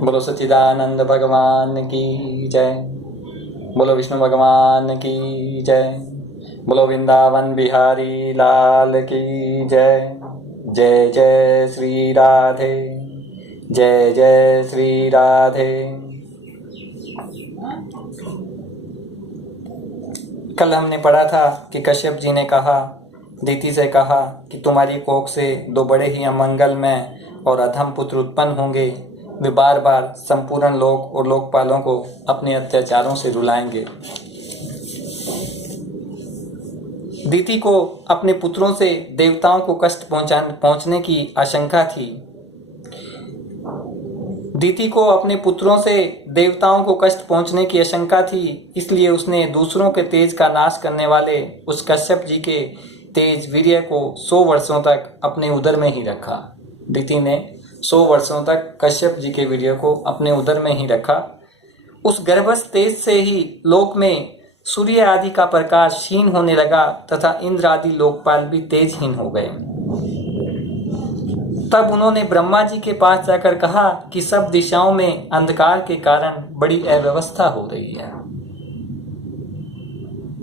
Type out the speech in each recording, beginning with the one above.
बोलो सच्चिदानंद भगवान की जय। बोलो विष्णु भगवान की जय। बोलो वृंदावन बिहारी लाल की जय। जय जय श्री राधे, जय जय श्री राधे। कल हमने पढ़ा था कि कश्यप जी ने कहा, दीति से कहा कि तुम्हारी कोख से दो बड़े ही अमंगलमय और अधम पुत्र उत्पन्न होंगे। वे बार बार संपूर्ण लोक और लोकपालों को अपने अत्याचारों से रुलाएंगे। दीति को अपने पुत्रों से देवताओं को कष्ट पहुंचने की आशंका थी। दीति को अपने पुत्रों से देवताओं को कष्ट पहुंचने की आशंका थी, इसलिए उसने दूसरों के तेज का नाश करने वाले उस कश्यप जी के तेज वीर्य को 100 वर्षों तक अपने उदर में ही रखा। दीति ने 100 वर्षों तक कश्यप जी के वीर्य को अपने उदर में ही रखा। उस गर्भस्थ तेज से ही लोक में सूर्य आदि का प्रकाश क्षीण होने लगा तथा इंद्र आदि लोकपाल भी तेजहीन हो गए। तब उन्होंने ब्रह्मा जी के पास जाकर कहा कि सब दिशाओं में अंधकार के कारण बड़ी अव्यवस्था हो रही है।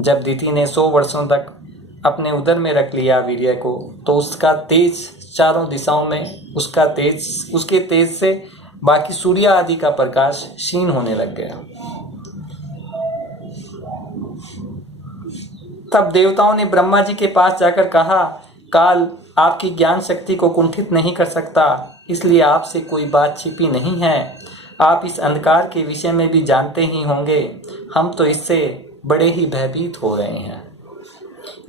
जब दीति ने 100 वर्षों तक अपने उदर में रख लिया वीर्य को, तो उसका तेज चारों दिशाओं में उसके तेज से बाकी सूर्य आदि का प्रकाश क्षीण होने लग गया। तब देवताओं ने ब्रह्मा जी के पास जाकर कहा, काल आपकी ज्ञान शक्ति को कुंठित नहीं कर सकता, इसलिए आपसे कोई बात छिपी नहीं है। आप इस अंधकार के विषय में भी जानते ही होंगे। हम तो इससे बड़े ही भयभीत हो रहे हैं।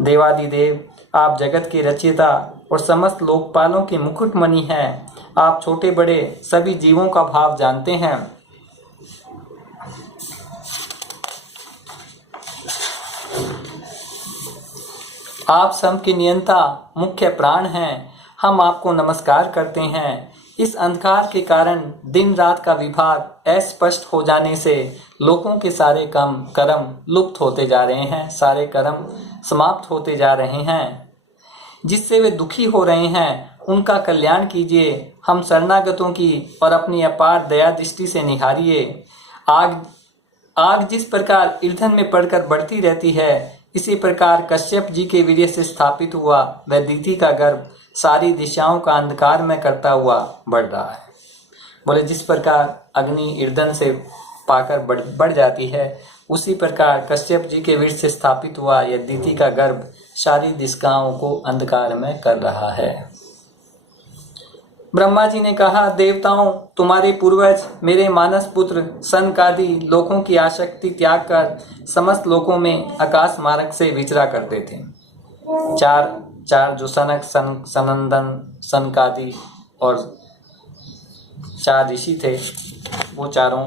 देवादिदेव, आप जगत के रचयिता और समस्त लोकपालों के मुकुटमणि हैं। आप छोटे बड़े सभी जीवों का भाव जानते हैं। आप सब के नियंता मुख्य प्राण हैं। हम आपको नमस्कार करते हैं। इस अंधकार के कारण दिन रात का विभाग अस्पष्ट हो जाने से लोगों के सारे कर्म लुप्त होते जा रहे हैं, सारे कर्म समाप्त होते जा रहे हैं, जिससे वे दुखी हो रहे हैं। उनका कल्याण कीजिए। हम शरणागतों की और अपनी अपार दया दृष्टि से निहारिए। आग जिस प्रकार ईंधन में पड़कर बढ़ती रहती है, इसी प्रकार कश्यप जी के वीर्य से स्थापित हुआ वह दीति का गर्भ सारी दिशाओं का अंधकार में करता हुआ बढ़ रहा है। बोले, जिस प्रकार अग्नि ईंधन से पाकर बढ़ जाती है, उसी प्रकार कश्यप जी के वीर्य से स्थापित हुआ यह दीति का गर्भ सारी दिशाओं को अंधकार में कर रहा है। ब्रह्मा जी ने कहा, देवताओं, तुम्हारे पूर्वज मेरे मानस पुत्र सनकादि लोकों की आसक्ति त्याग कर समस्त लोकों में आकाश मार्ग से विचरा करते थे। चार जो सनक, सनंदन, सनकादि और 4 ऋषि थे, वो चारों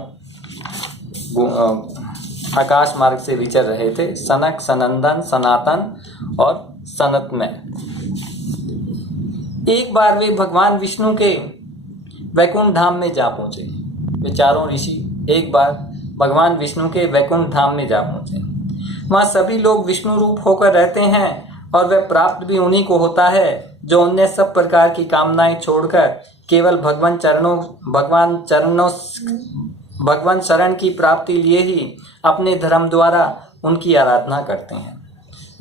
आकाश मार्ग से विचर रहे थे। सनक, सनंदन, सनातन और सनतमय। एक बार वे भगवान विष्णु के वैकुंठ धाम में जा पहुंचे। वे चारों ऋषि एक बार भगवान विष्णु के वैकुंठ धाम में जा पहुंचे। वहाँ सभी लोग विष्णु रूप होकर रहते हैं और वह प्राप्त भी उन्हीं को होता है जो अन्य सब प्रकार की कामनाएं छोड़कर केवल भगवान शरण की प्राप्ति लिए ही अपने धर्म द्वारा उनकी आराधना करते हैं।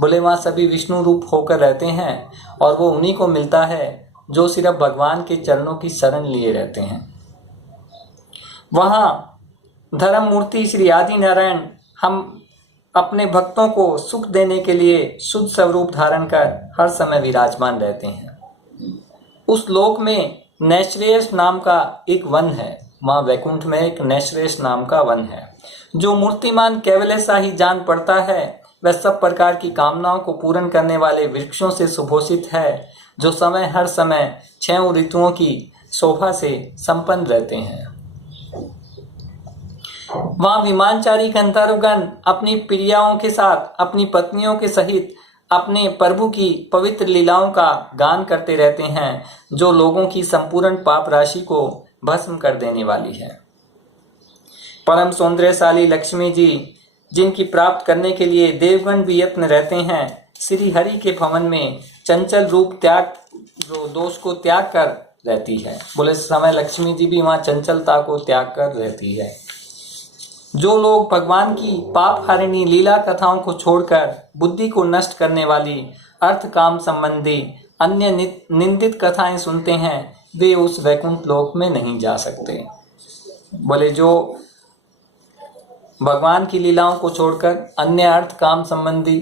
बोले, वहाँ सभी विष्णु रूप होकर रहते हैं और वो उन्हीं को मिलता है जो सिर्फ भगवान के चरणों की शरण लिए रहते हैं। वहाँ धर्म मूर्ति श्री आदि नारायण हम अपने भक्तों को सुख देने के लिए शुद्ध स्वरूप धारण कर हर समय विराजमान रहते हैं। उस लोक में नैश्रेयस नाम का एक वन है। वहाँ वैकुंठ में एक नैश्रेयस नाम का वन है, जो मूर्तिमान केवल ऐसा ही जान पड़ता है। वह सब प्रकार की कामनाओं को पूर्ण करने वाले वृक्षों से सुभूषित है, जो हर समय 6 ऋतुओं की शोभा से संपन्न रहते हैं। वहाँ विमानचारी गंधर्वगण अपनी प्रियाओं के साथ, अपनी पत्नियों के सहित अपने प्रभु की पवित्र लीलाओं का गान करते रहते हैं, जो लोगों की संपूर्ण पाप राशि को भस्म कर देने वाली है। परम सौंदर्यशाली लक्ष्मी जी, जिनकी प्राप्त करने के लिए देवगण भी यत्न रहते हैं, श्री हरि के भवन में चंचल रूप दोष को त्याग कर रहती है। बोले समय लक्ष्मी जी भी वहाँ चंचलता को त्याग कर रहती है। जो लोग भगवान की पाप हारिणी लीला कथाओं को छोड़कर बुद्धि को नष्ट करने वाली अर्थ काम संबंधी अन्य निंदित कथाएं सुनते हैं, वे उस वैकुंठ लोक में नहीं जा सकते। बोले जो भगवान की लीलाओं को छोड़कर अन्य अर्थ काम संबंधी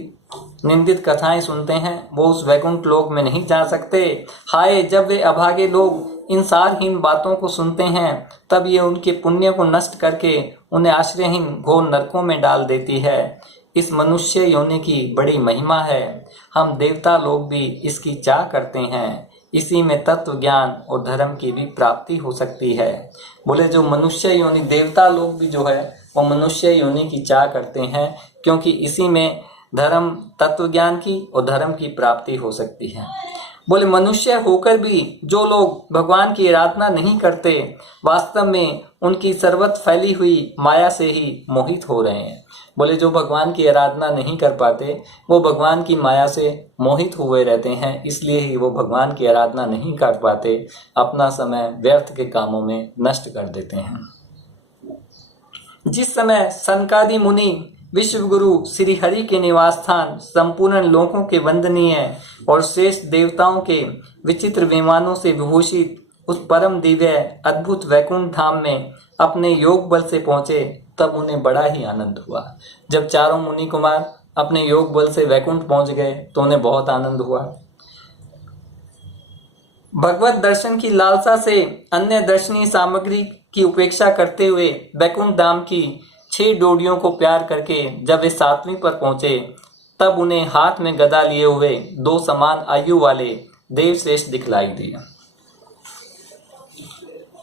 निंदित कथाएं सुनते हैं, वो उस वैकुंठ लोक में नहीं जा सकते। हाय, जब वे अभागे लोग इन सारहीन बातों को सुनते हैं, तब ये उनके पुण्य को नष्ट करके उन्हें आश्रयहीन घोर नरकों में डाल देती है। इस मनुष्य योनि की बड़ी महिमा है, हम देवता लोग भी इसकी चाह करते हैं। इसी में तत्व ज्ञान और धर्म की भी प्राप्ति हो सकती है। बोले जो मनुष्य योनि, देवता लोग भी जो है वो मनुष्य योनि की चाह करते हैं, क्योंकि इसी में धर्म, तत्व ज्ञान की और धर्म की प्राप्ति हो सकती है। बोले मनुष्य होकर भी जो लोग भगवान की आराधना नहीं करते, वास्तव में उनकी सर्वत्र फैली हुई माया से ही मोहित हो रहे हैं। बोले जो भगवान की आराधना नहीं कर पाते, वो भगवान की माया से मोहित हुए रहते हैं, इसलिए ही वो भगवान की आराधना नहीं कर पाते, अपना समय व्यर्थ के कामों में नष्ट कर देते हैं। जिस समय सनकादि मुनि विश्व गुरु श्री हरि के निवास स्थान संपूर्ण लोकों के वंदनीय और श्रेष्ठ देवताओं के विचित्र विमानों से विभूषित उस परम दिव्य अद्भुत वैकुंठ धाम में अपने योग बल से पहुंचे, तब उन्हें बड़ा ही आनंद हुआ। जब चारों मुनि कुमार अपने योग बल से वैकुंठ पहुंच गए तो उन्हें बहुत आनंद हुआ। भगवत दर्शन की लालसा से अन्य दर्शनीय सामग्री की उपेक्षा करते हुए वैकुंठ धाम की 6 डोडियों को प्यार करके जब वे 7वीं पर पहुंचे, तब उन्हें हाथ में गदा लिए हुए 2 समान आयु वाले देवश्रेष्ठ दिखलाई दिए।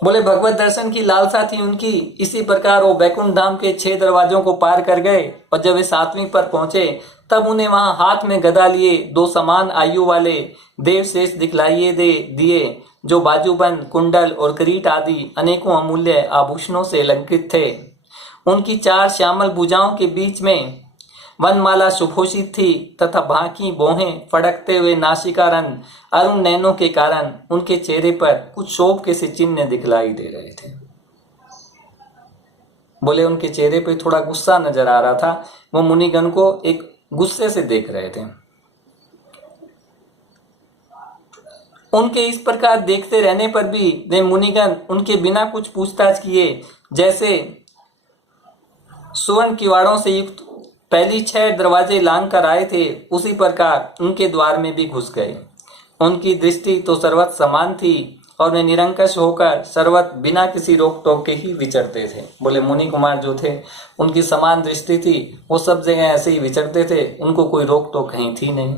बोले भगवत दर्शन की लालसा थी उनकी, इसी प्रकार वो वैकुंठ धाम के 6 दरवाजों को पार कर गए और जब वे 7वीं पर पहुंचे, तब उन्हें वहां हाथ में गदा लिए 2 समान आयु वाले देवश्रेष्ठ दिखलाइए दिए, जो बाजूबंद, कुंडल और किरीट आदि अनेकों अमूल्य आभूषणों से अलंकृत थे। उनकी 4 श्यामल भुजाओं के बीच में वनमाला सुभूषित थी तथा बाकी बोहें फड़कते हुए नासिका रंग अरुण नैनों के कारण उनके चेहरे पर कुछ शोभ के से चिन्ह दिखलाई दे रहे थे। बोले उनके चेहरे पे थोड़ा गुस्सा नजर आ रहा था, वो मुनिगण को एक गुस्से से देख रहे थे। उनके इस प्रकार देखते रहने पर भी वे मुनिगण उनके बिना कुछ पूछताछ किए जैसे सुवर्ण किवाड़ों से युक्त पहली 6 दरवाजे लांग कर आए थे, उसी प्रकार उनके द्वार में भी घुस गए। उनकी दृष्टि तो सर्वत्र समान थी और वे निरंकुश होकर सर्वत्र बिना किसी रोक टोक के ही विचरते थे। बोले मुनि कुमार जो थे उनकी समान दृष्टि थी, वो सब जगह ऐसे ही विचरते थे, उनको कोई रोक टोक कहीं थी नहीं।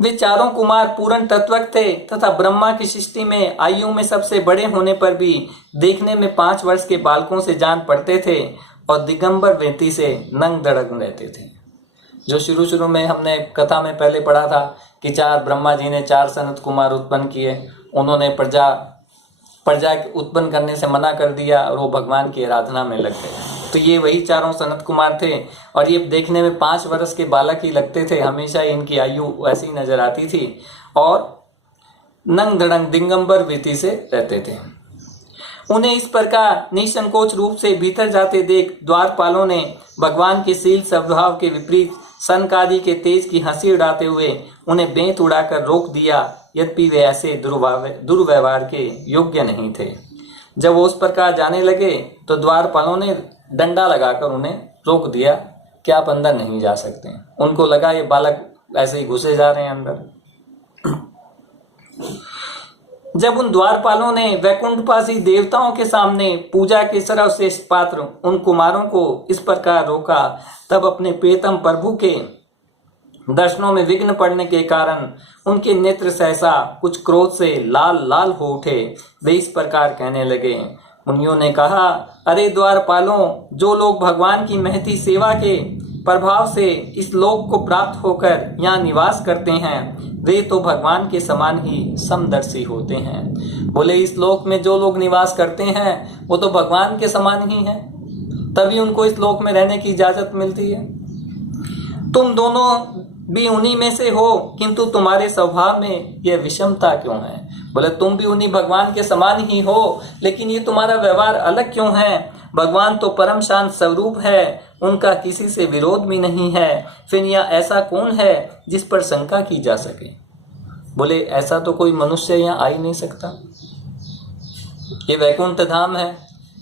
वे चारों कुमार पूर्ण तत्वज्ञ थे तथा ब्रह्मा की सृष्टि में आयु में सबसे बड़े होने पर भी देखने में 5 वर्ष के बालकों से जान पड़ते थे और दिगंबर वेती से नंग दड़ंग रहते थे। जो शुरू में हमने कथा में पहले पढ़ा था कि ब्रह्मा जी ने 4 सनत कुमार उत्पन्न किए, उन्होंने प्रजा उत्पन्न करने से मना कर दिया और वो भगवान की आराधना में लग गए। तो ये वही 4 सनत कुमार थे और ये देखने में 5 वर्ष के बालक ही लगते थे, हमेशा इनकी आयु ऐसी नजर आती थी और नंग धड़ंग दिगंबर वृत्ति से रहते थे। उन्हें इस प्रकार निसंकोच रूप से भीतर जाते देख द्वारपालों ने भगवान के शील स्वभाव के विपरीत सनकादि के तेज की हंसी उड़ाते हुए उन्हें बेंत उड़ाकर रोक दिया, यद्यपि वे ऐसे दुर्व्यवहार के योग्य नहीं थे। जब वो उस प्रकार जाने लगे तो द्वारपालों ने डंडा लगाकर उन्हें रोक दिया कि आप अंदर नहीं जा सकते। उनको लगा ये बालक ऐसे ही घुसे जा रहे हैं अंदर। जब उन द्वारपालों ने वैकुंठवासी देवताओं के सामने पूजा के सर्वश्रेष्ठ पात्र उन कुमारों को इस प्रकार रोका, तब अपने प्रियतम प्रभु के दर्शनों में विघ्न पड़ने के कारण उनके नेत्र सहसा कुछ क्रोध से लाल लाल हो उठे। वे इस प्रकार कहने लगे, मुनियों ने कहा, अरे द्वारपालों, जो लोग भगवान की महती सेवा के प्रभाव से इस लोक को प्राप्त होकर यहाँ निवास करते हैं, वे तो भगवान के समान ही समदर्शी होते हैं। बोले इस लोक में जो लोग निवास करते हैं वो तो भगवान के समान ही हैं, तभी उनको इस लोक में रहने की इजाजत मिलती है। तुम दोनों भी उन्हीं में से हो, किंतु तुम्हारे स्वभाव में यह विषमता क्यों है? बोले तुम भी उन्हीं भगवान के समान ही हो, लेकिन ये तुम्हारा व्यवहार अलग क्यों है? भगवान तो परम शांत स्वरूप है, उनका किसी से विरोध भी नहीं है। फिर यहाँ ऐसा कौन है जिस पर शंका की जा सके? बोले ऐसा तो कोई मनुष्य यहाँ आ ही नहीं सकता। ये वैकुंठ धाम है,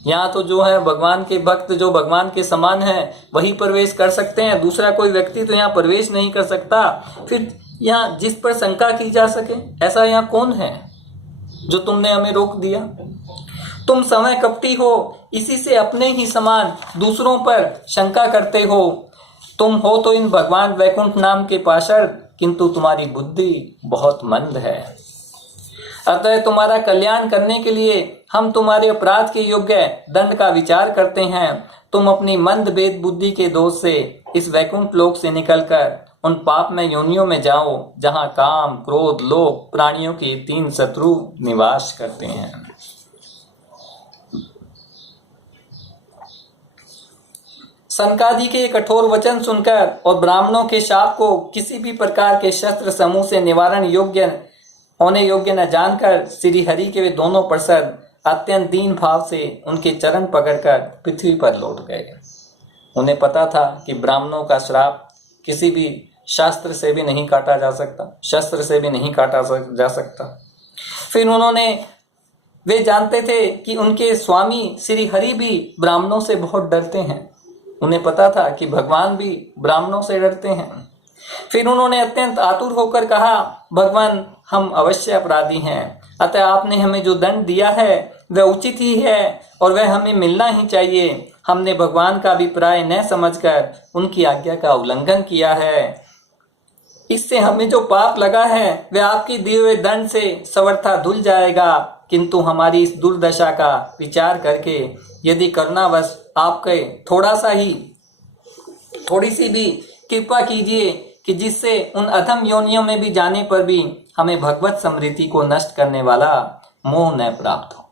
यहाँ तो जो है भगवान के भक्त जो भगवान के समान है वही प्रवेश कर सकते हैं, दूसरा कोई व्यक्ति तो यहाँ प्रवेश नहीं कर सकता। फिर यहाँ जिस पर शंका की जा सके, ऐसा यहाँ कौन है जो तुमने हमें रोक दिया? तुम समय कपटी हो, इसी से अपने ही समान दूसरों पर शंका करते हो। तुम हो तो इन भगवान वैकुंठ नाम के पाषाण, किंतु तुम्हारी बुद्धि बहुत मंद है। अतः तुम्हारा कल्याण करने के लिए हम तुम्हारे अपराध के योग्य दंड का विचार करते हैं। तुम अपनी मंद भेद बुद्धि के दोष से इस वैकुंठ लोक से निकलकर उन पाप में योनियों में जाओ, जहां काम, क्रोध, लोभ, प्राणियों के 3 शत्रु निवास करते हैं। सनकादि के कठोर वचन सुनकर और ब्राह्मणों के शाप को किसी भी प्रकार के शस्त्र समूह से निवारण होने योग्य न जानकर श्री हरि के वे दोनों पार्षद अत्यंत दीन भाव से उनके चरण पकड़कर पृथ्वी पर लौट गए। उन्हें पता था कि ब्राह्मणों का श्राप किसी भी शास्त्र से भी नहीं काटा जा सकता, शस्त्र से भी नहीं काटा जा सकता। फिर वे जानते थे कि उनके स्वामी श्री हरि भी ब्राह्मणों से बहुत डरते हैं। उन्हें पता था कि भगवान भी ब्राह्मणों से डरते हैं। फिर उन्होंने अत्यंत आतुर होकर कहा, भगवान हम अवश्य अपराधी हैं, अतः आपने हमें जो दंड दिया है वह उचित ही है और वह हमें मिलना ही चाहिए। हमने भगवान का अभिप्राय न समझकर उनकी आज्ञा का उल्लंघन किया है। इससे हमें जो पाप लगा है वह आपकी दिए हुए दंड से सर्वथा धुल जाएगा, किंतु हमारी इस दुर्दशा का विचार करके यदि करुणावश आपके थोड़ी सी भी कृपा कीजिए कि जिससे उन अधम योनियों में भी जाने पर भी हमें भगवत समृद्धि को नष्ट करने वाला मोह न प्राप्त हो।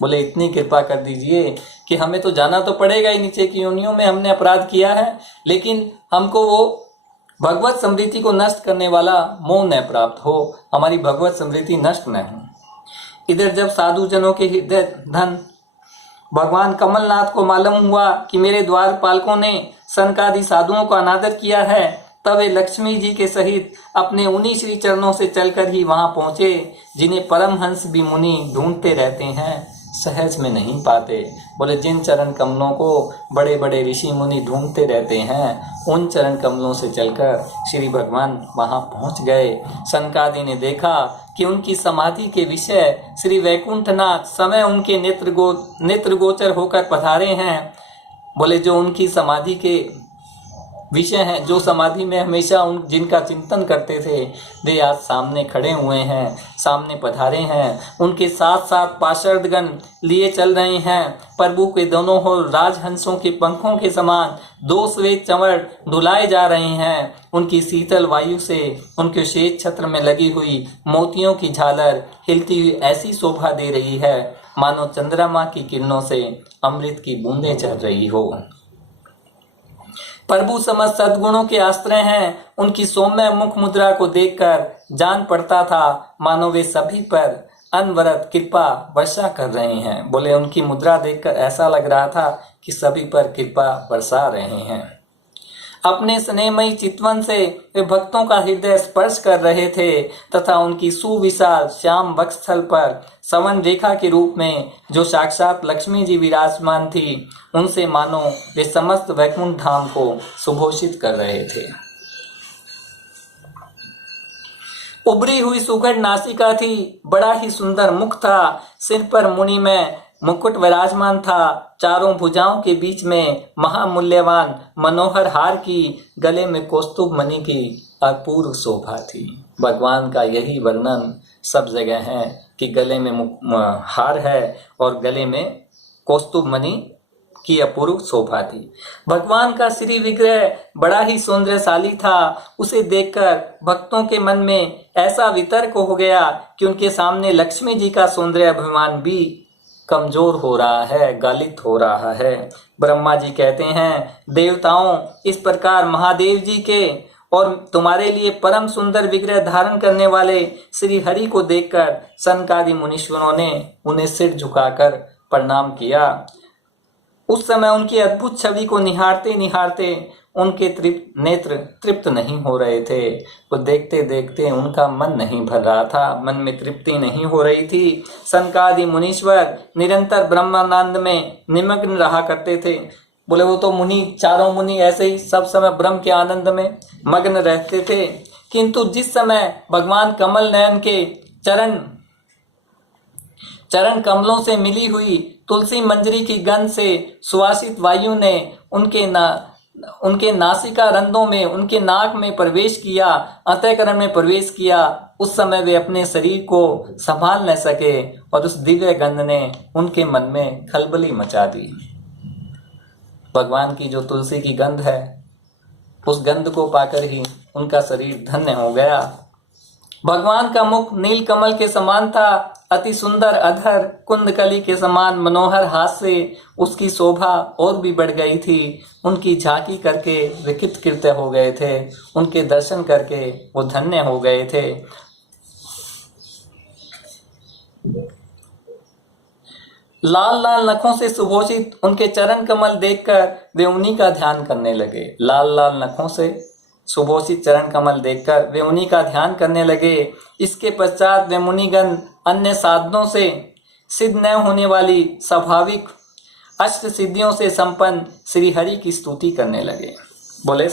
बोले इतनी कृपा कर दीजिए कि हमें तो जाना तो पड़ेगा ही नीचे की योनियों में, हमने अपराध किया है, लेकिन हमको वो भगवत समृद्धि को नष्ट करने वाला मोह न प्राप्त हो, हमारी भगवत समृद्धि नष्ट न हो। इधर जब साधु जनों के हृदय धन भगवान कमलनाथ को मालूम हुआ कि मेरे द्वारपालकों ने सनकादि साधुओं का अनादर किया है, तब वे लक्ष्मी जी के सहित अपने उन्हीं श्री चरणों से चलकर ही वहां पहुंचे, जिन्हें परमहंस भी मुनि ढूंढते रहते हैं, सहज में नहीं पाते। बोले जिन चरण कमलों को बड़े बड़े ऋषि मुनि ढूंढते रहते हैं, उन चरण कमलों से चलकर श्री भगवान वहां पहुंच गए। सनकादि ने देखा कि उनकी समाधि के विषय श्री वैकुंठनाथ समय उनके नेत्रगोचर होकर पधारे हैं। बोले जो उनकी समाधि के विषय हैं, जो समाधि में हमेशा जिनका चिंतन करते थे, वे आज सामने खड़े हुए हैं, सामने पधारे हैं। उनके साथ साथ पार्षदगण लिए चल रहे हैं। प्रभु के दोनों ओर राजहंसों के पंखों के समान 2 श्वेत चंवर डुलाए जा रहे हैं। उनकी शीतल वायु से उनके श्वेत छत्र में लगी हुई मोतियों की झालर हिलती हुई ऐसी शोभा दे रही है, मानो चंद्रमा की किरणों से अमृत की बूंदें चल रही हो। प्रभु समस्त सद्गुणों के आश्रय हैं। उनकी सौम्य मुख मुद्रा को देखकर जान पड़ता था मानो वे सभी पर अनवरत कृपा वर्षा कर रहे हैं। बोले उनकी मुद्रा देखकर ऐसा लग रहा था कि सभी पर कृपा बरसा रहे हैं। अपने स्नेहमयी चितवन से वे भक्तों का हृदय स्पर्श कर रहे थे तथा उनकी सुविशाल श्याम वक्षस्थल पर सवन रेखा के रूप में जो साक्षात लक्ष्मी जी विराजमान थी, उनसे मानो वे समस्त वैकुंठ धाम को सुभूषित कर रहे थे। उभरी हुई सुघड़ नासिका थी, बड़ा ही सुंदर मुख था, सिर पर मुनि में मुकुट विराजमान था, चारों भुजाओं के बीच में महामूल्यवान मनोहर हार की, गले में कौस्तुभ मणि की अपूर्व शोभा थी। भगवान का यही वर्णन सब जगह है कि गले में हार है और गले में कौस्तुभ मणि की अपूर्व शोभा थी। भगवान का श्री विग्रह बड़ा ही सौंदर्यशाली था। उसे देखकर भक्तों के मन में ऐसा वितर्क हो गया कि उनके सामने लक्ष्मी जी का सौंदर्य अभिमान भी कमजोर हो रहा है, गालित हो रहा है। ब्रह्मा जी कहते हैं, देवताओं इस प्रकार महादेव जी के और तुम्हारे लिए परम सुंदर विग्रह धारण करने वाले श्री हरि को देखकर सनकादि मुनीश्वरों ने उन्हें सिर झुकाकर प्रणाम किया। उस समय उनकी अद्भुत छवि को निहारते निहारते उनके नेत्र तृप्त नहीं हो रहे थे। वो देखते देखते उनका मन नहीं भर रहा था, मन में तृप्ति नहीं हो रही थी। सनकादि मुनीश्वर निरंतर ब्रह्मानंद में निमग्न रहा करते थे। बोले वो तो मुनि, चारों मुनि ऐसे ही सब समय ब्रह्म के आनंद में मग्न रहते थे। किंतु जिस समय भगवान कमल नयन के चरण कमलों से मिली हुई तुलसी मंजरी की गंध से सुवासित वायु ने उनके नासिका रंध्रों में, उनके नाक में प्रवेश किया, अंतःकरण में प्रवेश किया, उस समय वे अपने शरीर को संभाल न सके और उस दिव्य गंध ने उनके मन में खलबली मचा दी। भगवान की जो तुलसी की गंध है, उस गंध को पाकर ही उनका शरीर धन्य हो गया। भगवान का मुख नील कमल के समान था, अति सुंदर अधर कुंदकली के समान मनोहर हाथ से उसकी शोभा और भी बढ़ गई थी। उनकी झांकी करके वे कृतकृत्य हो गए थे, उनके दर्शन करके वो धन्य हो गए थे। लाल लाल नखों से सुभूषित उनके चरण कमल देखकर वे उन्हीं का ध्यान करने लगे। लाल लाल नखों से सुभूषित चरण कमल देखकर वे उन्हीं का ध्यान करने लगे। इसके पश्चात वे मुनिगण अन्य साधनों से सिद्ध न होने वाली स्वाभाविक अष्ट सिद्धियों से संपन्न श्री हरि की स्तुति करने लगे। बोले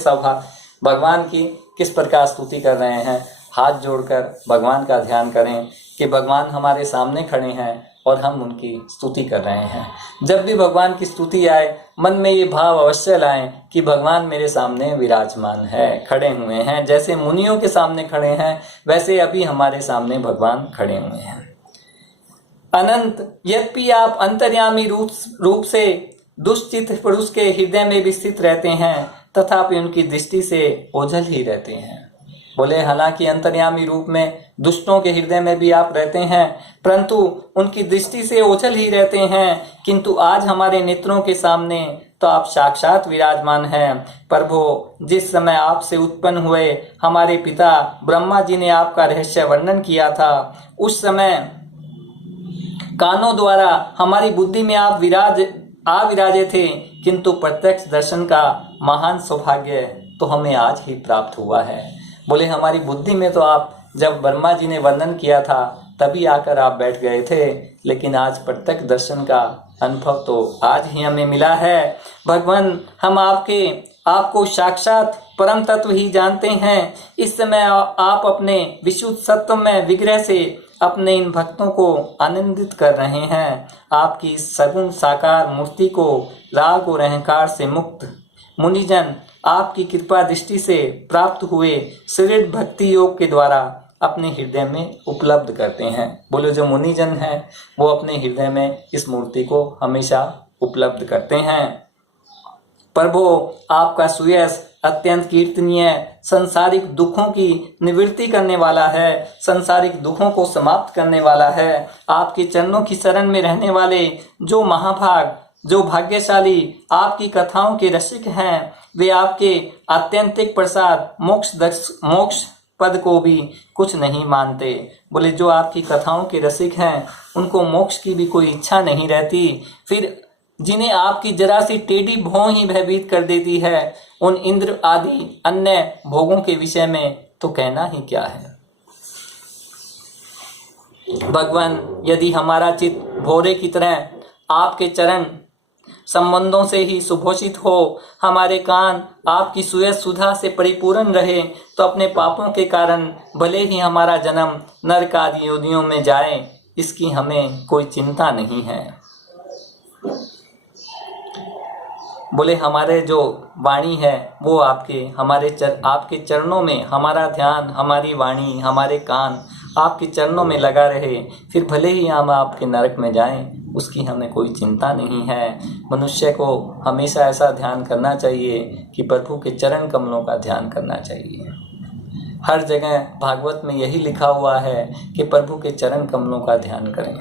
भगवान की किस प्रकार स्तुति कर रहे हैं? हाथ जोड़कर भगवान का ध्यान करें कि भगवान हमारे सामने खड़े हैं और हम उनकी स्तुति कर रहे हैं। जब भी भगवान की स्तुति आए, मन में ये भाव अवश्य लाएं कि भगवान मेरे सामने विराजमान है, खड़े हुए हैं। जैसे मुनियों के सामने खड़े हैं, वैसे अभी हमारे सामने भगवान खड़े हुए हैं। अनंत यद्यपि आप अंतर्यामी रूप से दुष्चित पुरुष के हृदय में भी स्थित रहते हैं, तथापि उनकी दृष्टि से ओझल ही रहते हैं। बोले हालांकि अंतर्यामी रूप में दुष्टों के हृदय में भी आप रहते हैं, परंतु उनकी दृष्टि से ओझल ही रहते हैं। किंतु आज हमारे नेत्रों के सामने तो आप साक्षात विराजमान हैं। प्रभु, जिस समय आपसे उत्पन्न हुए हमारे पिता ब्रह्मा जी ने आपका रहस्य वर्णन किया था, उस समय कानों द्वारा हमारी बुद्धि में आप विराजे थे, किंतु प्रत्यक्ष दर्शन का महान सौभाग्य तो हमें आज ही प्राप्त हुआ है। बोले हमारी बुद्धि में तो आप जब ब्रह्मा जी ने वर्णन किया था तभी आकर आप बैठ गए थे, लेकिन आज प्रत्यक्ष दर्शन का अनुभव तो आज ही हमें मिला है। भगवान, हम आपको साक्षात परम तत्व ही जानते हैं। इस समय आप अपने विशुद्ध सत्वमय विग्रह से अपने इन भक्तों को आनंदित कर रहे हैं। आपकी सगुण साकार मूर्ति को राग और अहंकार से मुक्त मुनिजन आपकी कृपा दृष्टि से प्राप्त हुए सुदृढ़ भक्ति योग के द्वारा अपने हृदय में उपलब्ध करते हैं। बोले जो मुनिजन हैं वो अपने हृदय में इस मूर्ति को हमेशा उपलब्ध करते हैं। प्रभु, आपका सुयश अत्यंत कीर्तनीय, संसारिक दुखों की निवृत्ति करने वाला है, संसारिक दुखों को समाप्त करने वाला है। आपके चरणों की शरण में रहने वाले जो भाग्यशाली आपकी कथाओं के रसिक हैं, वे आपके आत्यंतिक प्रसाद मोक्ष पद को भी कुछ नहीं मानते। बोले जो आपकी कथाओं के रसिक हैं उनको मोक्ष की भी कोई इच्छा नहीं रहती, फिर जिन्हें आपकी जरा सी टेढ़ी भौं ही भयभीत कर देती है, उन इंद्र आदि अन्य भोगों के विषय में तो कहना ही क्या है। भगवान, यदि हमारा चित्त भोरे की तरह आपके चरण संबंधों से ही सुभूषित हो, हमारे कान आपकी सुयश सुधा से परिपूर्ण रहे, तो अपने पापों के कारण भले ही हमारा जन्म नरक आदि योनियों में जाए, इसकी हमें कोई चिंता नहीं है। बोले हमारे जो वाणी है वो आपके चरणों में, हमारा ध्यान, हमारी वाणी, हमारे कान आपके चरणों में लगा रहे, फिर भले ही हम आपके नरक में जाएं, उसकी हमें कोई चिंता नहीं है। मनुष्य को हमेशा ऐसा ध्यान करना चाहिए कि प्रभु के चरण कमलों का ध्यान करना चाहिए। हर जगह भागवत में यही लिखा हुआ है कि प्रभु के चरण कमलों का ध्यान करें।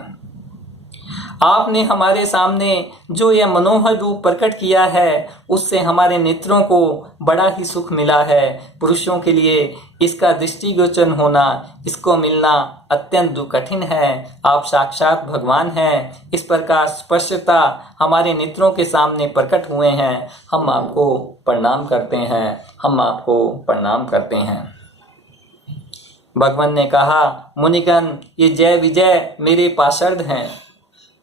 आपने हमारे सामने जो यह मनोहर रूप प्रकट किया है उससे हमारे नेत्रों को बड़ा ही सुख मिला है। पुरुषों के लिए इसका दृष्टिगोचर होना, इसको मिलना अत्यंत कठिन है। आप साक्षात भगवान हैं, इस प्रकार स्पष्टता हमारे नेत्रों के सामने प्रकट हुए हैं। हम आपको प्रणाम करते हैं, हम आपको प्रणाम करते हैं। भगवान ने कहा, मुनिगण, ये जय विजय मेरे पार्षद हैं।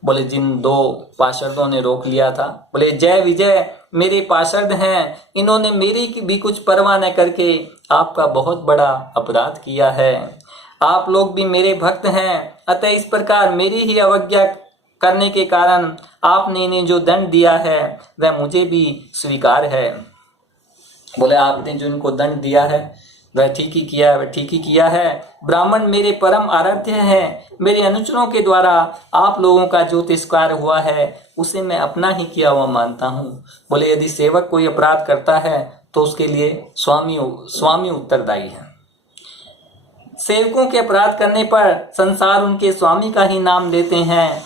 बोले, जिन दो पार्षदों ने रोक लिया था, बोले जय विजय मेरे पार्षद हैं, इन्होंने मेरी भी कुछ परवाह न करके आपका बहुत बड़ा अपराध किया है। आप लोग भी मेरे भक्त हैं, अतः इस प्रकार मेरी ही अवज्ञा करने के कारण आपने इन्हें जो दंड दिया है वह मुझे भी स्वीकार है। बोले, आपने जो इनको दंड दिया है वह ठीक ही किया है, वह ठीक ही किया है। ब्राह्मण मेरे परम आराध्य हैं, मेरे अनुचरों के द्वारा आप लोगों का जो तिरस्कार हुआ है उसे मैं अपना ही किया हुआ मानता हूँ। बोले, यदि सेवक कोई अपराध करता है तो उसके लिए स्वामी उत्तरदायी है। सेवकों के अपराध करने पर संसार उनके स्वामी का ही नाम लेते हैं।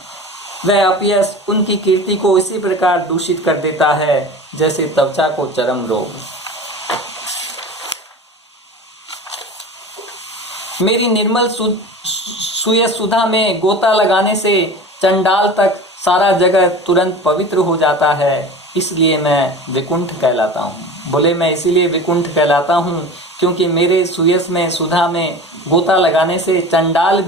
वह अपयश उनकी कीर्ति को इसी प्रकार दूषित कर देता है जैसे त्वचा को चर्म रोग। मेरी निर्मल सुयस सुधा में गोता लगाने से चंडाल तक सारा जगत तुरंत पवित्र हो जाता है, इसलिए मैं विकुंठ कहलाता हूँ। बोले, मैं इसीलिए विकुंठ कहलाता हूँ क्योंकि मेरे सुयस में सुधा में गोता लगाने से चंडाल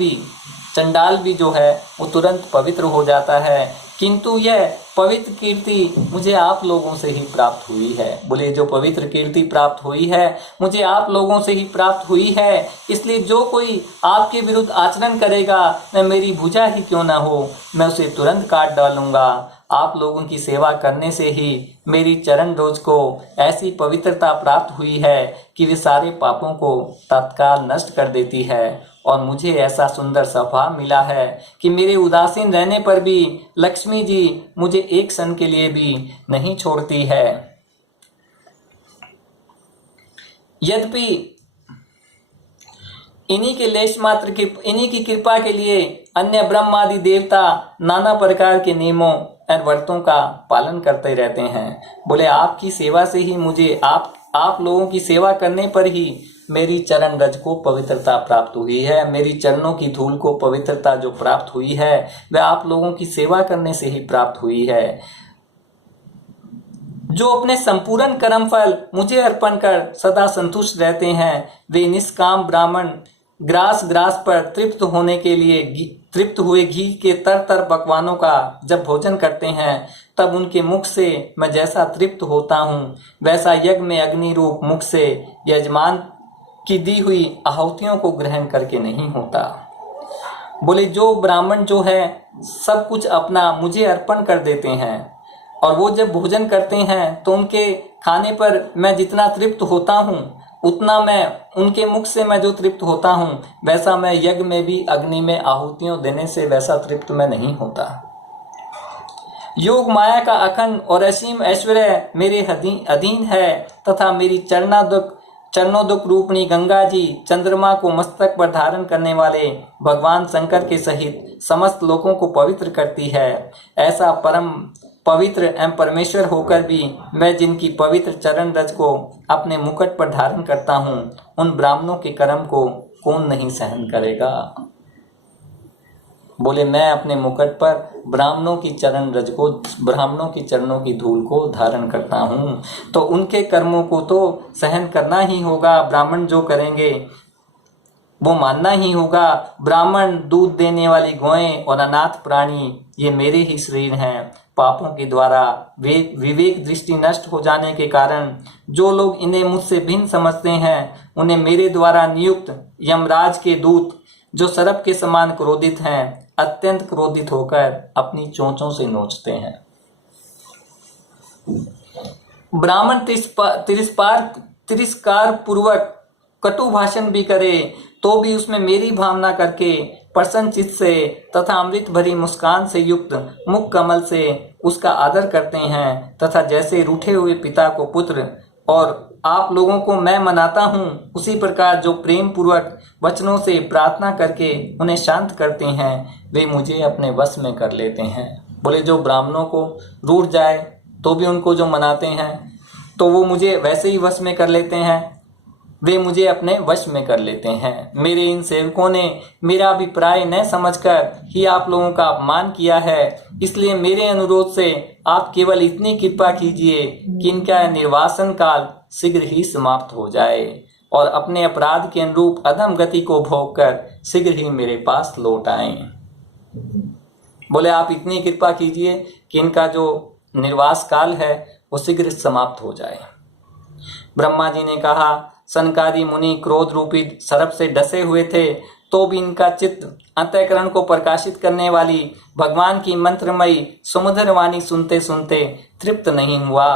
भी जो है वो तुरंत पवित्र हो जाता है। किंतु यह पवित्र कीर्ति मुझे आप लोगों से ही प्राप्त हुई है। बोले, जो पवित्र कीर्ति प्राप्त हुई है मुझे आप लोगों से ही प्राप्त हुई है, इसलिए जो कोई आपके विरुद्ध आचरण करेगा, मैं मेरी भुजा ही क्यों ना हो, मैं उसे तुरंत काट डालूंगा। आप लोगों की सेवा करने से ही मेरी चरण रोज को ऐसी पवित्रता प्राप्त हुई है कि वे सारे पापों को तत्काल नष्ट कर देती है। और मुझे ऐसा सुंदर स्वभाव मिला है कि मेरे उदासीन रहने पर भी लक्ष्मी जी मुझे एक क्षण के लिए भी नहीं छोड़ती है। यद्यपि इन्हीं की कृपा के लिए अन्य ब्रह्मादि देवता नाना प्रकार के नियमों और व्रतों का पालन करते रहते हैं। बोले, आपकी सेवा से ही मुझे आप लोगों की सेवा करने पर ही मेरी चरण रज को पवित्रता प्राप्त हुई है। मेरी चरणों की धूल को पवित्रता जो प्राप्त हुई है वह आप लोगों की सेवा करने से ही प्राप्त हुई है। जो अपने संपूर्ण कर्म फल मुझे अर्पण कर सदा संतुष्ट रहते हैं, वे निष्काम ब्राह्मण ग्रास पर तृप्त हुए घी के तर पकवानों का जब भोजन करते हैं तब उनके मुख से मैं जैसा तृप्त होता हूँ वैसा यज्ञ में अग्नि रूप मुख से यजमान की दी हुई आहुतियों को ग्रहण करके नहीं होता। बोले, जो ब्राह्मण जो है सब कुछ अपना मुझे अर्पण कर देते हैं और वो जब भोजन करते हैं तो उनके खाने पर मैं जितना तृप्त होता हूँ उतना मैं उनके मुख से मैं जो तृप्त होता हूँ वैसा मैं यज्ञ में भी अग्नि में आहुतियों देने से वैसा तृप्त मैं नहीं होता। योग माया का अखंड और असीम ऐश्वर्य मेरे अधीन है तथा मेरी चरणोदक रूपणी गंगा जी चंद्रमा को मस्तक पर धारण करने वाले भगवान शंकर के सहित समस्त लोगों को पवित्र करती है। ऐसा परम पवित्र एवं परमेश्वर होकर भी मैं जिनकी पवित्र चरण रज को अपने मुकुट पर धारण करता हूँ उन ब्राह्मणों के कर्म को कौन नहीं सहन करेगा। बोले, मैं अपने मुकुट पर ब्राह्मणों की चरणों की धूल को धारण करता हूँ तो उनके कर्मों को तो सहन करना ही होगा। ब्राह्मण जो करेंगे वो मानना ही होगा। ब्राह्मण, दूध देने वाली गायें और अनाथ प्राणी ये मेरे ही शरीर हैं। पापों के द्वारा विवेक दृष्टि नष्ट हो जाने के कारण जो लोग इन्हें मुझसे भिन्न समझते हैं उन्हें मेरे द्वारा नियुक्त यमराज के दूत जो सर्प के समान क्रोधित हैं अत्यंत क्रोधित होकर अपनी चोंचों से नोचते हैं। ब्राह्मण तिरस्कार पूर्वक कटु भाषण भी करे तो भी उसमें मेरी भावना करके प्रसन्न चित्त से तथा अमृत भरी मुस्कान से युक्त मुख कमल से उसका आदर करते हैं तथा जैसे रूठे हुए पिता को पुत्र और आप लोगों को मैं मनाता हूँ, उसी प्रकार जो प्रेम पूर्वक वचनों से प्रार्थना करके उन्हें शांत करते हैं वे मुझे अपने वश में कर लेते हैं। बोले जो ब्राह्मणों को रूठ जाए तो भी उनको जो मनाते हैं तो वो मुझे वैसे ही वश में कर लेते हैं, वे मुझे अपने वश में कर लेते हैं। मेरे इन सेवकों ने मेरा अभिप्राय न समझकर ही आप लोगों का अपमान किया है, इसलिए मेरे अनुरोध से आप केवल इतनी कृपा कीजिए कि इनका निर्वासन काल शीघ्र ही समाप्त हो जाए और अपने अपराध के अनुरूप अधम गति को भोग कर शीघ्र ही मेरे पास लौट आएं। बोले आप इतनी कृपा कीजिए कि इनका जो निर्वास काल है वो शीघ्र समाप्त हो जाए। ब्रह्मा जी ने कहा, सनकादि मुनि क्रोध रूपी सर्प से डसे हुए थे तो भी इनका चित्त अंतःकरण को प्रकाशित करने वाली भगवान की मंत्रमयी सुमधुर वाणी सुनते सुनते तृप्त नहीं हुआ।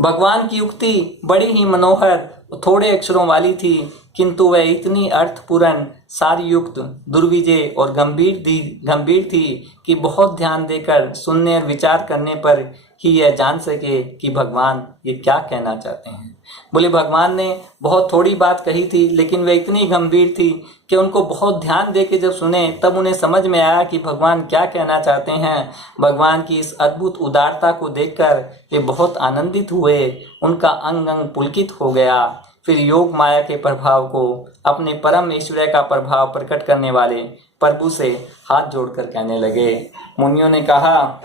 भगवान की उक्ति बड़ी ही मनोहर थोड़े अक्षरों वाली थी, किंतु वह इतनी अर्थपूर्ण सारयुक्त दुर्विजय और गंभीर थी कि बहुत ध्यान देकर सुनने और विचार करने पर ही यह जान सके कि भगवान ये क्या कहना चाहते हैं। बोले भगवान ने बहुत थोड़ी बात कही थी, लेकिन वह इतनी गंभीर थी कि उनको बहुत ध्यान दे के जब सुने तब उन्हें समझ में आया कि भगवान क्या कहना चाहते हैं। भगवान की इस अद्भुत उदारता को देखकर वे बहुत आनंदित हुए, उनका अंग अंग पुलकित हो गया। फिर योग माया के प्रभाव को अपने परम ऐश्वर्य का प्रभाव प्रकट करने वाले प्रभु से हाथ जोड़कर कहने लगे। मुनियों ने कहा,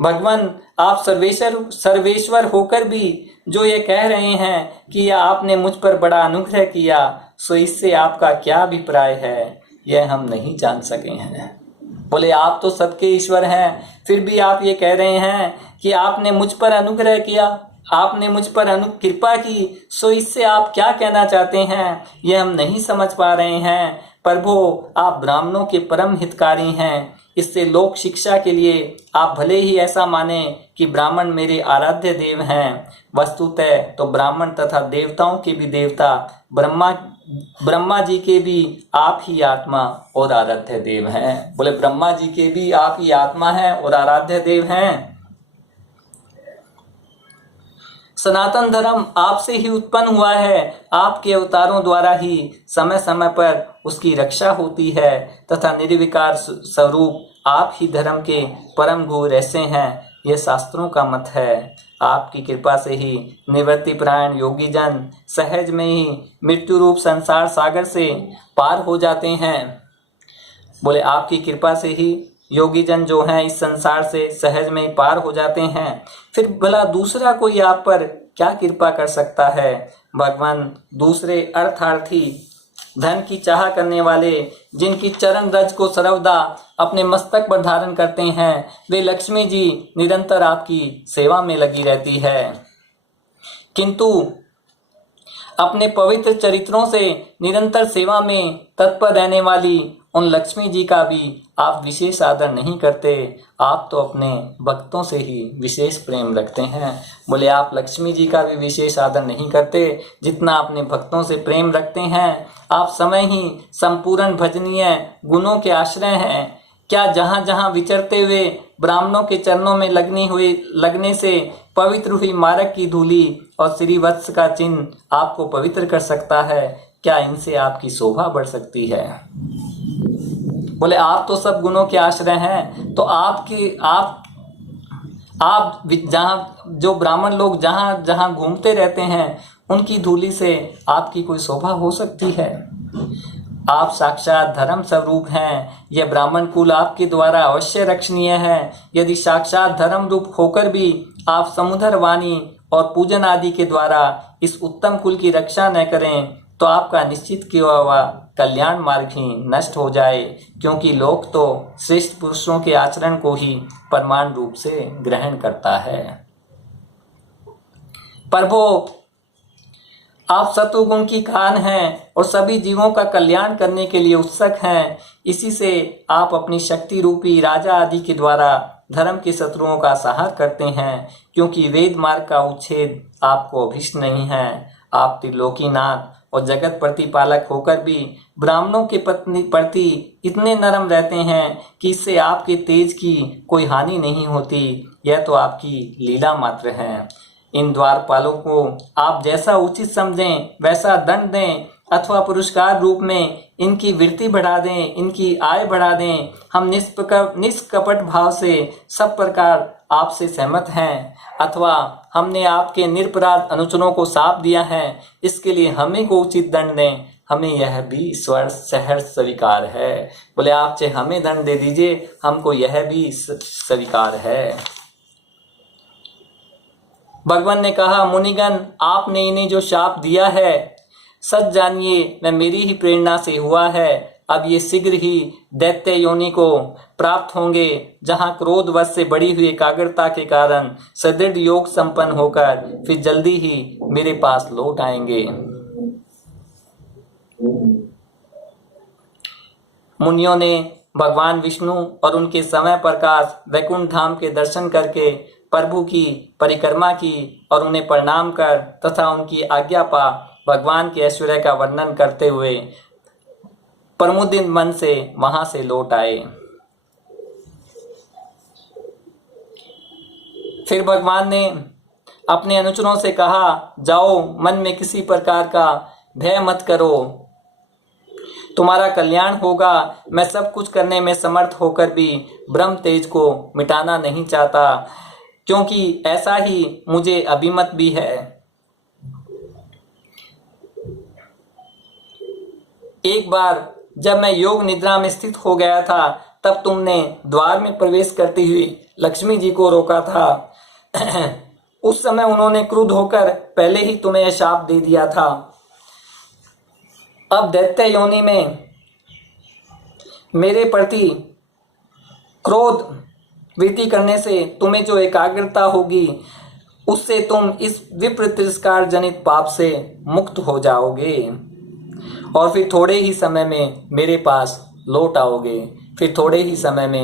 भगवान आप सर्वेश्वर होकर भी जो ये कह रहे हैं कि आपने मुझ पर बड़ा अनुग्रह किया, सो इससे आपका क्या अभिप्राय है, यह हम नहीं जान सके हैं। बोले आप तो सबके ईश्वर हैं, फिर भी आप ये कह रहे हैं कि आपने मुझ पर अनुग्रह किया, आपने मुझ पर कृपा की, सो इससे आप क्या कहना चाहते हैं, यह हम नहीं समझ पा रहे हैं। प्रभु आप ब्राह्मणों के परम हितकारी हैं, इससे लोक शिक्षा के लिए आप भले ही ऐसा माने कि ब्राह्मण मेरे आराध्य देव हैं, वस्तुतः तो ब्राह्मण तथा देवताओं के भी देवता ब्रह्मा जी के भी आप ही आत्मा और आराध्य देव हैं। बोले ब्रह्मा जी के भी आप ही आत्मा हैं और आराध्य देव हैं। सनातन धर्म आपसे ही उत्पन्न हुआ है, आपके अवतारों द्वारा ही समय समय पर उसकी रक्षा होती है तथा निर्विकार स्वरूप आप ही धर्म के परम गुरु रहसे हैं, यह शास्त्रों का मत है। आपकी कृपा से ही निवृत्ति प्रायण योगी जन सहज में ही मृत्यु रूप संसार सागर से पार हो जाते हैं। बोले आपकी कृपा से ही योगी जन जो हैं इस संसार से सहज में पार हो जाते हैं, फिर भला दूसरा कोई आप पर क्या कृपा कर सकता है। भगवान दूसरे अर्थार्थी धन की चाह करने वाले जिनकी चरण रज को सर्वदा अपने मस्तक पर धारण करते हैं, वे लक्ष्मी जी निरंतर आपकी सेवा में लगी रहती है, किंतु अपने पवित्र चरित्रों से निरंतर सेवा में तत्पर रहने वाली उन लक्ष्मी जी का भी आप विशेष आदर नहीं करते। आप तो अपने भक्तों से ही विशेष प्रेम रखते हैं। बोले आप लक्ष्मी जी का भी विशेष आदर नहीं करते जितना अपने भक्तों से प्रेम रखते हैं। आप समय ही संपूर्ण भजनीय गुणों के आश्रय हैं। क्या जहाँ जहाँ विचरते हुए ब्राह्मणों के चरणों में लगने से पवित्र हुई मारक की धूली और श्रीवत्स का चिन्ह आपको पवित्र कर सकता है? क्या इनसे आपकी शोभा बढ़ सकती है? बोले आप तो सब गुणों के आश्रय हैं, तो आप जहाँ जो ब्राह्मण लोग जहाँ जहाँ घूमते रहते हैं उनकी धूली से आपकी कोई शोभा हो सकती है? आप साक्षात धर्म स्वरूप हैं। यह ब्राह्मण कुल आपके द्वारा अवश्य रक्षणीय है। यदि साक्षात धर्म रूप होकर भी आप समुद्र वाणी और पूजन आदि के द्वारा इस उत्तम कुल की रक्षा न करें तो आपका निश्चित किया हुआ कल्याण मार्ग ही नष्ट हो जाए, क्योंकि लोक तो श्रेष्ठ पुरुषों के आचरण को ही प्रमाण रूप से ग्रहण करता है। प्रभु आप सतुगुण की खान हैं और सभी जीवों का कल्याण करने के लिए उत्सुक हैं। इसी से आप अपनी शक्ति रूपी राजा आदि के द्वारा धर्म के शत्रुओं का संहार करते हैं, क्योंकि वेद मार्ग का उच्छेद आपको अभिष्ट नहीं है। आप त्रिलोकीनाथ और जगत प्रतिपालक होकर भी ब्राह्मणों के प्रति इतने नरम रहते हैं कि इससे आपके तेज की कोई हानि नहीं होती। यह तो आपकी लीला मात्र है। इन द्वारपालों को आप जैसा उचित समझें वैसा दंड दें अथवा पुरस्कार रूप में इनकी वृत्ति बढ़ा दें, इनकी आय बढ़ा दें। हम निष्कपट भाव से सब प्रकार आपसे सहमत हैं, अथवा हमने आपके निरपराध अनुचरों को साप दिया है, इसके लिए हमें को उचित दंड दें। हमें यह भी सहर्ष स्वीकार है। बोले आप चाहे हमें दंड दे दीजिए, हमको यह भी स्वीकार है। भगवान ने कहा, मुनिगण आपने इन्हें जो शाप दिया है सच जानिए वह मेरी ही प्रेरणा से हुआ है। अब ये शीघ्र ही दैत्य योनि को प्राप्त होंगे, जहां क्रोधवश से बढ़ी हुई एकाग्रता के कारण सदृढ़ योग संपन्न होकर फिर जल्दी ही मेरे पास लौट आएंगे। मुनियों ने भगवान विष्णु और उनके समय प्रकाश वैकुंठ धाम के दर्शन करके प्रभु की परिक्रमा की और उन्हें प्रणाम कर तथा उनकी आज्ञा पा भगवान के ऐश्वर्य का वर्णन करते हुए प्रमुदित मन से वहां से लौट आए। फिर भगवान ने अपने अनुचरों से कहा, जाओ मन में किसी प्रकार का भय मत करो, तुम्हारा कल्याण होगा। मैं सब कुछ करने में समर्थ होकर भी ब्रह्म तेज को मिटाना नहीं चाहता, क्योंकि ऐसा ही मुझे अभिमत भी है। एक बार जब मैं योग निद्रा में स्थित हो गया था, तब तुमने द्वार में प्रवेश करती हुई लक्ष्मी जी को रोका था। उस समय उन्होंने क्रुद्ध होकर पहले ही तुम्हें यह शाप दे दिया था। अब दैत्य योनि में मेरे प्रति क्रोध वृत्ति करने से तुम्हें जो एकाग्रता होगी, उससे तुम इस विप्र तिरस्कार जनित पाप से मुक्त हो जाओगे और फिर थोड़े ही समय में मेरे पास लौट आओगे। फिर थोड़े ही समय में